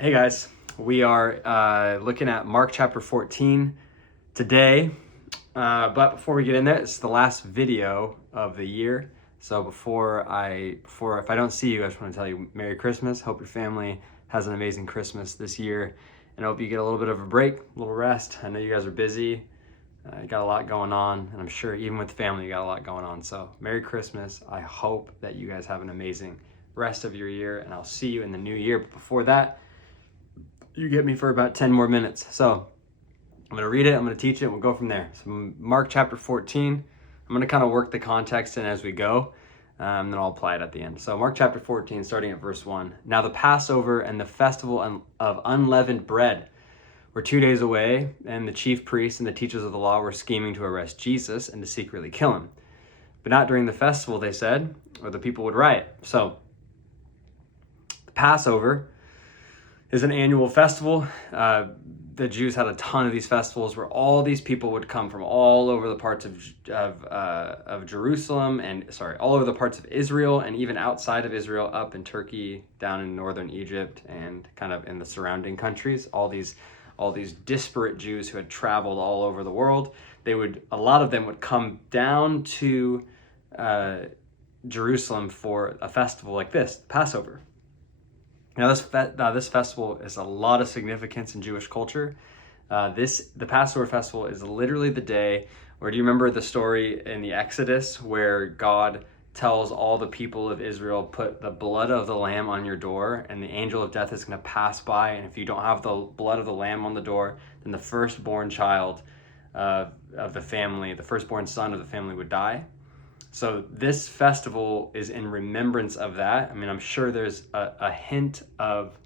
Hey guys, we are looking at Mark chapter 14 today. But before we get in there, it's the last video of the year. So if I don't see you, I just want to tell you Merry Christmas. Hope your family has an amazing Christmas this year, and I hope you get a little bit of a break, a little rest. I know you guys are busy. You got a lot going on, and I'm sure even with family, you got a lot going on. So Merry Christmas. I hope that you guys have an amazing rest of your year, and I'll see you in the new year. But before that, you get me for about 10 more minutes. So I'm going to read it, I'm going to teach it, we'll go from there. So Mark chapter 14, I'm going to kind of work the context in as we go, then I'll apply it at the end. So Mark chapter 14, starting at verse 1. Now the Passover and the festival of unleavened bread were 2 days away, and the chief priests and the teachers of the law were scheming to arrest Jesus and to secretly kill him. But not during the festival, they said, or the people would riot. So the Passover is an annual festival. The Jews had a ton of these festivals where all these people would come from all over the parts of Jerusalem all over the parts of Israel, and even outside of Israel, up in Turkey, down in northern Egypt, and kind of in the surrounding countries. All these disparate Jews who had traveled all over the world. A lot of them would come down to Jerusalem for a festival like this, Passover. Now, this festival is a lot of significance in Jewish culture. The Passover festival is literally the day where, do you remember the story in the Exodus where God tells all the people of Israel, put the blood of the lamb on your door, and the angel of death is going to pass by, and if you don't have the blood of the lamb on the door, then the firstborn child of the family, the firstborn son of the family would die. So this festival is in remembrance of that. I mean, I'm sure there's a hint of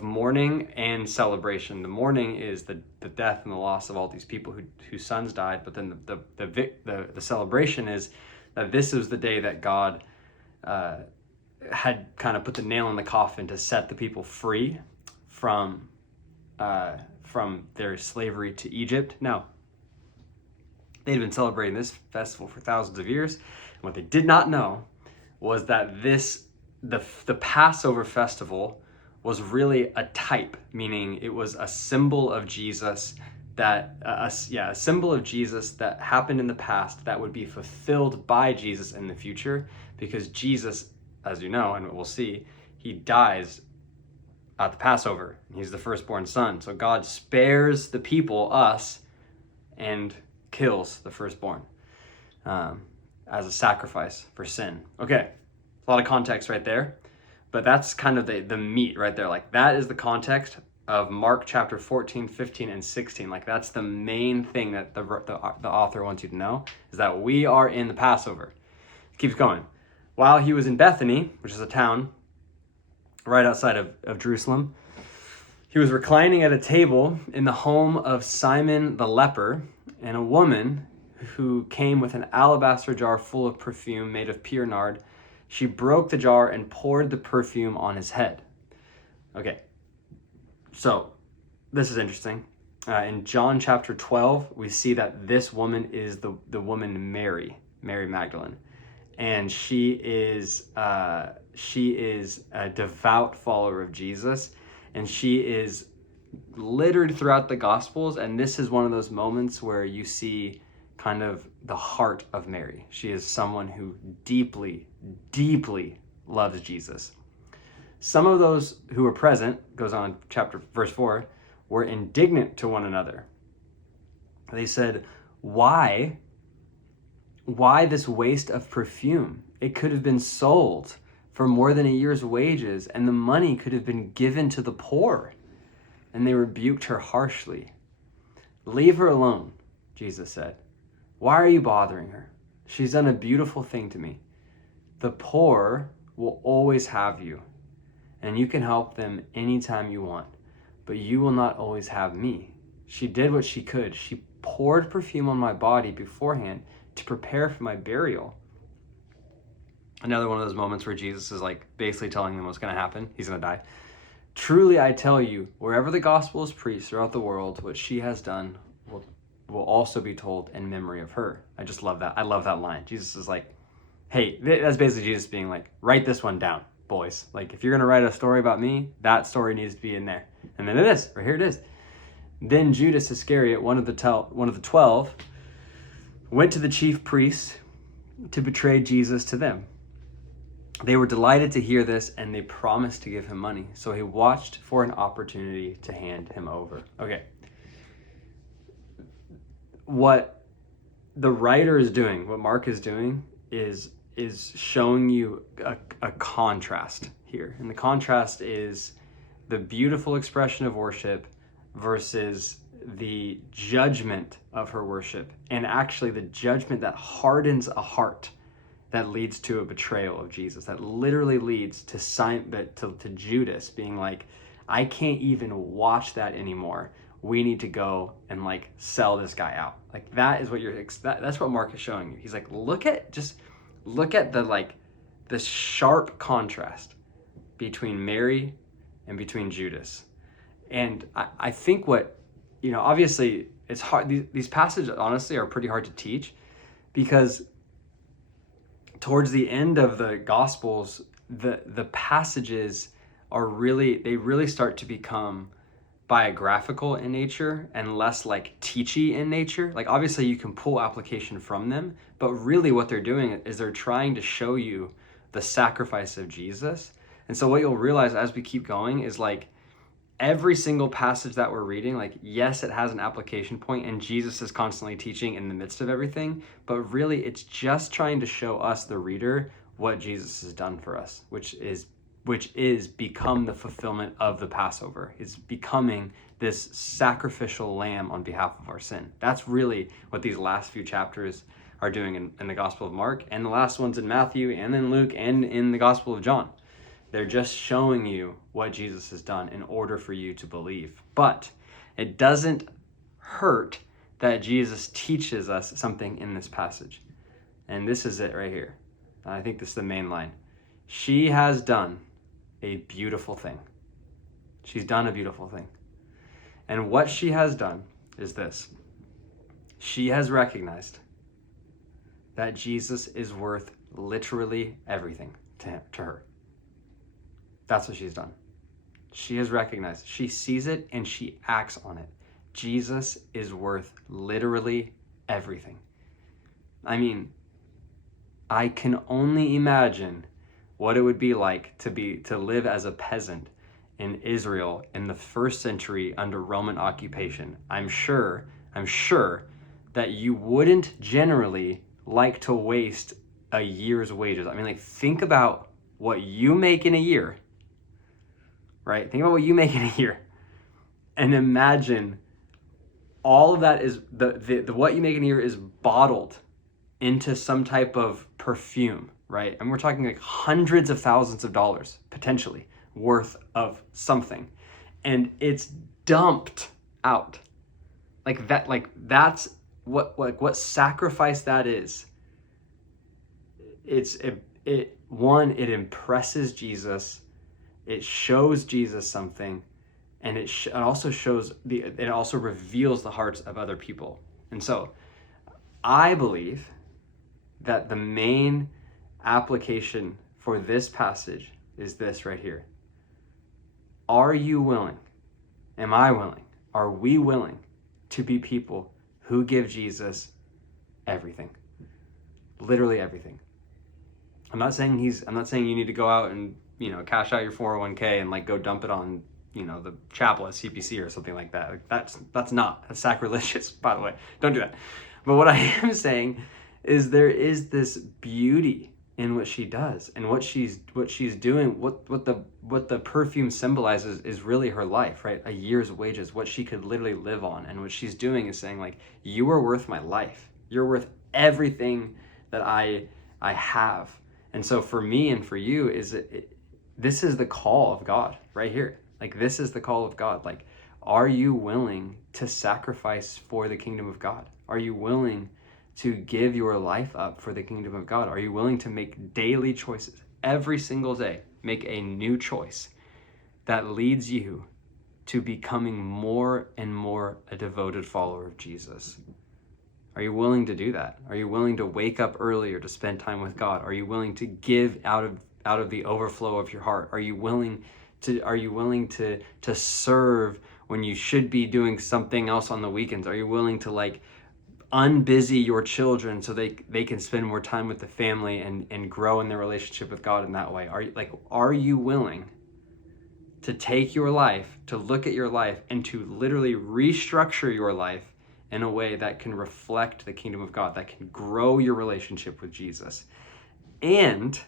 mourning and celebration. The mourning is the death and the loss of all these people whose sons died, but then the celebration is that this is the day that God had kind of put the nail in the coffin to set the people free from their slavery to Egypt. Now, they'd been celebrating this festival for thousands of years, and what they did not know was that the Passover festival was really a type, meaning it was a symbol of Jesus a symbol of Jesus that happened in the past that would be fulfilled by Jesus in the future, because Jesus, as you know, and we'll see, he dies at the Passover. He's the firstborn son. So God spares the people, us, and kills the firstborn as a sacrifice for sin. Okay, a lot of context right there, but that's kind of the meat right there. Like, that is the context of Mark chapter 14, 15, and 16. Like, that's the main thing that the author wants you to know, is that we are in the Passover. It keeps going. While he was in Bethany, which is a town right outside of Jerusalem, he was reclining at a table in the home of Simon the leper, and a woman who came with an alabaster jar full of perfume made of pure nard. She broke the jar and poured the perfume on his head. Okay, so this is interesting. In John chapter 12, we see that this woman is the woman Mary Magdalene, and she is a devout follower of Jesus, and she is littered throughout the Gospels, and this is one of those moments where you see kind of the heart of Mary. She is someone who deeply, deeply loves Jesus. Some of those who were present, goes on verse 4, were indignant to one another. They said, why this waste of perfume? It could have been sold for more than a year's wages, and the money could have been given to the poor. And they rebuked her harshly. Leave her alone, Jesus said. Why are you bothering her? She's done a beautiful thing to me. The poor will always have you, and you can help them anytime you want, but you will not always have me. She did what she could. She poured perfume on my body beforehand to prepare for my burial. Another one of those moments where Jesus is like basically telling them what's going to happen. He's going to die. Truly, I tell you, wherever the gospel is preached throughout the world, what she has done will also be told in memory of her. I just love that. I love that line. Jesus is like, hey, that's basically Jesus being like, write this one down. boys. Like, if you're going to write a story about me, that story needs to be in there. And then it is, right here it is. Then Judas Iscariot, one of the 12, went to the chief priests to betray Jesus to them. They were delighted to hear this, and they promised to give him money. So he watched for an opportunity to hand him over. Okay. What the writer is doing, what Mark is doing, is showing you a contrast here. And the contrast is the beautiful expression of worship versus the judgment of her worship, and actually the judgment that hardens a heart, that leads to a betrayal of Jesus, that literally leads to Judas being like, I can't even watch that anymore. We need to go and like sell this guy out. Like, that is what that's what Mark is showing you. He's like, look at the sharp contrast between Mary and between Judas. And I think what, obviously it's hard. These passages honestly are pretty hard to teach, because towards the end of the Gospels, the passages really start to become biographical in nature and less like teachy in nature. Like, obviously you can pull application from them, but really what they're doing is they're trying to show you the sacrifice of Jesus. And so what you'll realize as we keep going is, like, every single passage that we're reading, like, yes, it has an application point and Jesus is constantly teaching in the midst of everything, but really it's just trying to show us, the reader, what Jesus has done for us, which is become the fulfillment of the Passover. It's becoming this sacrificial lamb on behalf of our sin. That's really what these last few chapters are doing in the Gospel of Mark, and the last ones in Matthew and in Luke and in the Gospel of John. They're just showing you what Jesus has done in order for you to believe. But it doesn't hurt that Jesus teaches us something in this passage. And this is it right here. I think this is the main line. She has done a beautiful thing. She's done a beautiful thing. And what she has done is this. She has recognized that Jesus is worth literally everything to her. That's what she's done. She has recognized. She sees it and she acts on it. Jesus is worth literally everything. I mean, I can only imagine what it would be like to live as a peasant in Israel in the first century under Roman occupation. I'm sure that you wouldn't generally like to waste a year's wages. I mean, like, think about what you make in a year, right? Think about what you make in a year, and imagine all of that is the what you make in a year is bottled into some type of perfume, right? And we're talking like hundreds of thousands of dollars potentially worth of something, and it's dumped out like that. Like, that's what sacrifice that is. It impresses Jesus. It shows Jesus something, and it also it also reveals the hearts of other people. And so I believe that the main application for this passage is this right here. Are you willing? Am I willing? Are we willing to be people who give Jesus everything? Literally everything. I'm not saying you need to go out and, cash out your 401k and like go dump it on, the chapel at CPC or something like that. That's sacrilegious, by the way. Don't do that. But what I am saying is there is this beauty in what she does, and what she's doing. What the perfume symbolizes is really her life, right? A year's wages, what she could literally live on. And what she's doing is saying, like, you are worth my life. You're worth everything that I have. And so for me and for you, this is the call of God right here. Like, this is the call of God. Like, are you willing to sacrifice for the kingdom of God? Are you willing to give your life up for the kingdom of God? Are you willing to make daily choices? Every single day, make a new choice that leads you to becoming more and more a devoted follower of Jesus. Are you willing to do that? Are you willing to wake up earlier to spend time with God? Are you willing to give out out of the overflow of your heart? Are you willing to serve when you should be doing something else on the weekends? Are you willing to like unbusy your children so they can spend more time with the family and grow in their relationship with God in that way? Are you willing to take your life, to look at your life, and to literally restructure your life in a way that can reflect the kingdom of God, that can grow your relationship with Jesus? And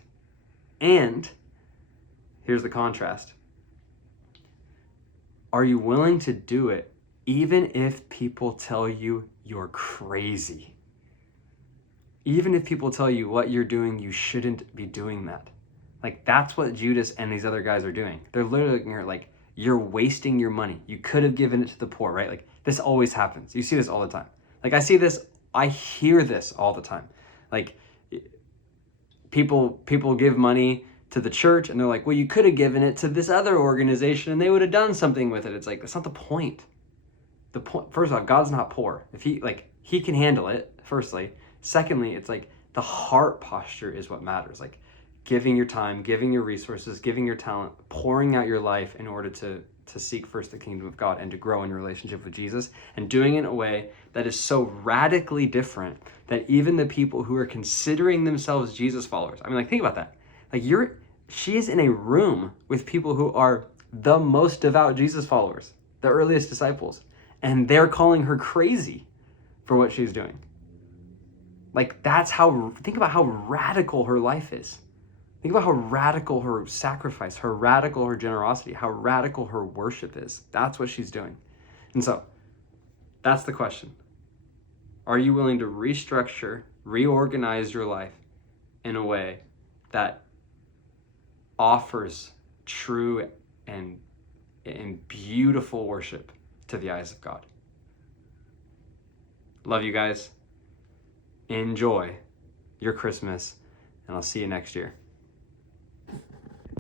here's the contrast. Are you willing to do it even if people tell you you're crazy? Even if people tell you what you're doing, you shouldn't be doing that. Like, that's what Judas and these other guys are doing. They're literally looking at like, you're wasting your money. You could have given it to the poor, right? Like, this always happens. You see this all the time. Like, I hear this all the time. Like, people give money to the church and they're like, well, you could have given it to this other organization and they would have done something with it. It's like, that's not the point. The point, first off, God's not poor. If he can handle it, firstly. Secondly, it's like the heart posture is what matters. Like, giving your time, giving your resources, giving your talent, pouring out your life in order to seek first the kingdom of God and to grow in your relationship with Jesus, and doing it in a way that is so radically different that even the people who are considering themselves Jesus followers, I mean, like, think about that. Like, she's in a room with people who are the most devout Jesus followers, the earliest disciples, and they're calling her crazy for what she's doing. Like, think about how radical her life is. Think about how radical her sacrifice, how radical her generosity, how radical her worship is. That's what she's doing. And so, that's the question. Are you willing to restructure, reorganize your life in a way that offers true and beautiful worship to the eyes of God? Love you guys. Enjoy your Christmas, and I'll see you next year.